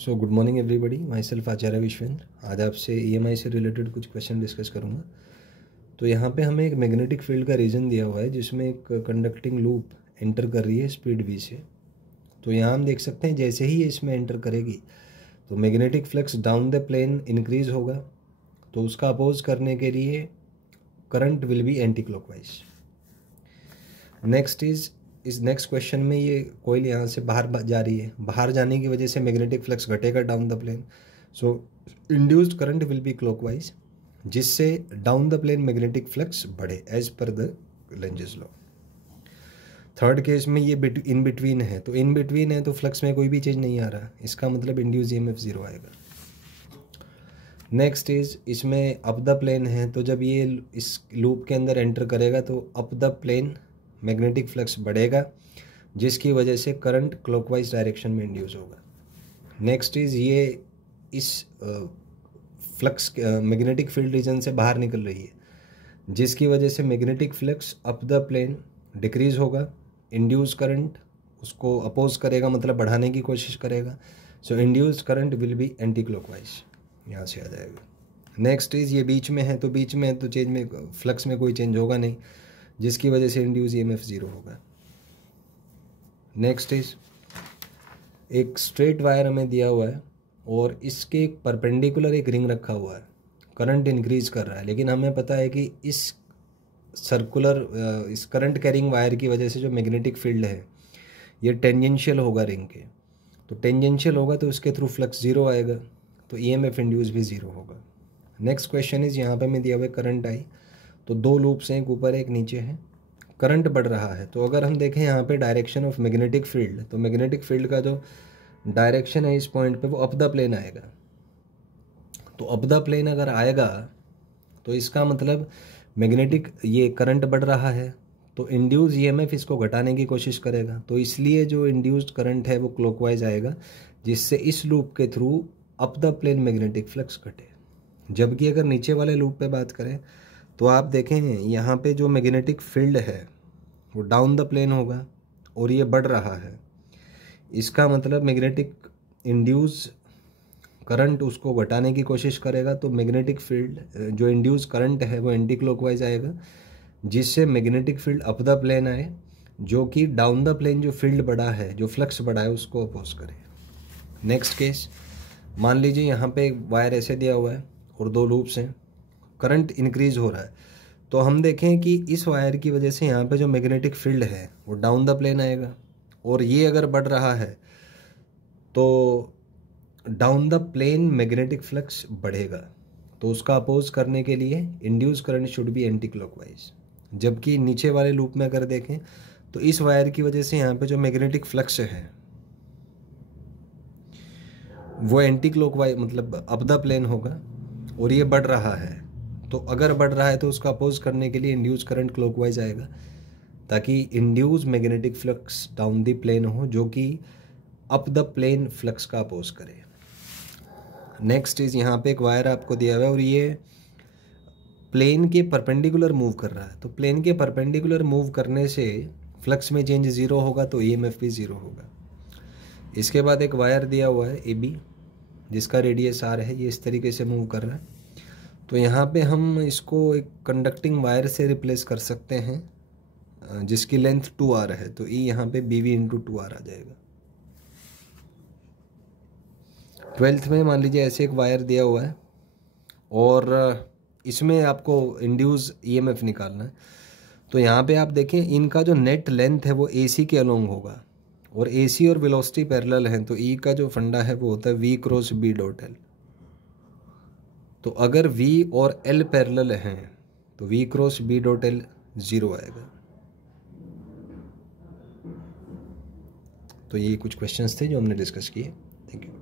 सो good morning everybody, myself Acharya Vishwendra. आज आपसे EMI से रिलेटेड कुछ क्वेश्चन डिस्कस करूँगा। तो यहाँ पे हमें एक मैग्नेटिक फील्ड का रीजन दिया हुआ है जिसमें एक कंडक्टिंग लूप एंटर कर रही है स्पीड v से। तो यहाँ हम देख सकते हैं जैसे ही ये इसमें एंटर करेगी तो magnetic flux down the plane increase होगा, तो उसका अपोज करने के लिए current will be anti clockwise. Next इस नेक्स्ट क्वेश्चन में ये कॉइल यहाँ से बाहर जा रही है, बाहर जाने की वजह से मैग्नेटिक फ्लक्स घटेगा down the plane, so induced current will be clockwise, जिससे down the plane magnetic flux बढ़े as per the Lenz's law. Third case में ये इन बिटवीन है, तो इन बिटवीन है तो फ्लक्स में कोई भी चेंज नहीं आ रहा, इसका मतलब इंड्यूस ईएमएफ जीरो आएगा। नेक्स्ट इसमें अप द प्लेन है, तो जब ये इस लूप के अंदर एंटर करेगा तो up the plane magnetic flux बढ़ेगा, जिसकी वजह से करंट क्लॉकवाइज डायरेक्शन में इंड्यूस होगा। नेक्स्ट ये इस फ्लक्स मैग्नेटिक फील्ड रीजन से बाहर निकल रही है, जिसकी वजह से magnetic flux up the plane decrease होगा, इंड्यूस करंट उसको अपोज करेगा, मतलब बढ़ाने की कोशिश करेगा, so induce current will be anti clockwise, यहाँ से आ जाएगा। नेक्स्ट ये बीच में है, तो बीच में है तो चेंज में फ्लक्स में कोई चेंज होगा नहीं, जिसकी वजह से इंड्यूस ईएमएफ जीरो होगा। नेक्स्ट एक स्ट्रेट वायर हमें दिया हुआ है और इसके परपेंडिकुलर एक रिंग रखा हुआ है, करंट इंक्रीज कर रहा है, लेकिन हमें पता है कि इस इस करंट कैरिंग वायर की वजह से जो मैग्नेटिक फील्ड है ये टेंजेंशियल होगा रिंग के, तो टेंजेंशियल होगा तो उसके थ्रू फ्लक्स जीरो आएगा, तो ईएमएफ इंड्यूस भी जीरो होगा। नेक्स्ट क्वेश्चन यहाँ पे मैं दिया हुआ करंट आई, तो दो लूप्स हैं, एक ऊपर एक नीचे है, करंट बढ़ रहा है, तो अगर हम देखें यहाँ पे डायरेक्शन ऑफ मैग्नेटिक फील्ड, तो मैग्नेटिक फील्ड का जो डायरेक्शन है इस पॉइंट पे वो अप द प्लेन आएगा। तो अप द प्लेन अगर आएगा तो इसका मतलब मैग्नेटिक ये करंट बढ़ रहा है, तो इंड्यूस ईएमएफ इसको घटाने की कोशिश करेगा, तो इसलिए जो इंड्यूस्ड करंट है वो क्लॉकवाइज आएगा, जिससे इस लूप के through up the plane magnetic flux घटे। जबकि अगर नीचे वाले लूप पे बात करें तो आप देखें यहाँ पे जो मैग्नेटिक फील्ड है वो डाउन द प्लेन होगा और ये बढ़ रहा है, इसका मतलब मैग्नेटिक इंड्यूस करंट उसको घटाने की कोशिश करेगा, तो मैग्नेटिक फील्ड जो इंड्यूस करंट है वो एंटी क्लॉकवाइज आएगा, जिससे magnetic field up the plane आए, जो कि डाउन द प्लेन जो फील्ड बढ़ा है, जो फ्लक्स बढ़ा है, उसको अपोज करे। नेक्स्ट केस, मान लीजिए यहाँ पे एक वायर ऐसे दिया हुआ है और दो लूप्स हैं, करंट इंक्रीज हो रहा है, तो हम देखें कि इस वायर की वजह से यहाँ पे जो मैग्नेटिक फील्ड है वो डाउन द प्लेन आएगा, और ये अगर बढ़ रहा है तो down the plane magnetic flux बढ़ेगा, तो उसका अपोज करने के लिए induce current should be anti clockwise. जबकि नीचे वाले लूप में अगर देखें तो इस वायर की वजह से यहाँ पे जो मैग्नेटिक फ्लक्स है वो एंटी क्लॉकवाइज मतलब अप द प्लेन होगा, और ये बढ़ रहा है, तो अगर बढ़ रहा है तो उसका अपोज करने के लिए इंड्यूस करंट क्लॉकवाइज आएगा, ताकि induce magnetic flux down the plane हो, जो कि अप द प्लेन फ्लक्स का अपोज करे। नेक्स्ट यहाँ पे एक वायर आपको दिया हुआ है और ये प्लेन के परपेंडिकुलर मूव कर रहा है, तो प्लेन के परपेंडिकुलर मूव करने से फ्लक्स में चेंज जीरो होगा, तो ईएमएफ भी जीरो होगा। इसके बाद एक वायर दिया हुआ है AB, जिसका रेडियस R है, ये इस तरीके से मूव कर रहा है, तो यहाँ पे हम इसको एक कंडक्टिंग वायर से रिप्लेस कर सकते हैं जिसकी लेंथ 2R है, तो E यहाँ पे BV इंटू 2R आ जाएगा। 12th में मान लीजिए ऐसे एक वायर दिया हुआ है और इसमें आपको इंड्यूस ईएमएफ निकालना है, तो यहाँ पे आप देखें इनका जो नेट लेंथ है वो AC के अलोंग होगा, और AC और वेलोसिटी पैरेलल हैं, तो E का जो फंडा है वो होता है V cross B dot L। तो अगर V और L पैरेलल हैं तो V cross B dot L zero आएगा। तो ये कुछ क्वेश्चंस थे जो हमने डिस्कस किए। Thank you.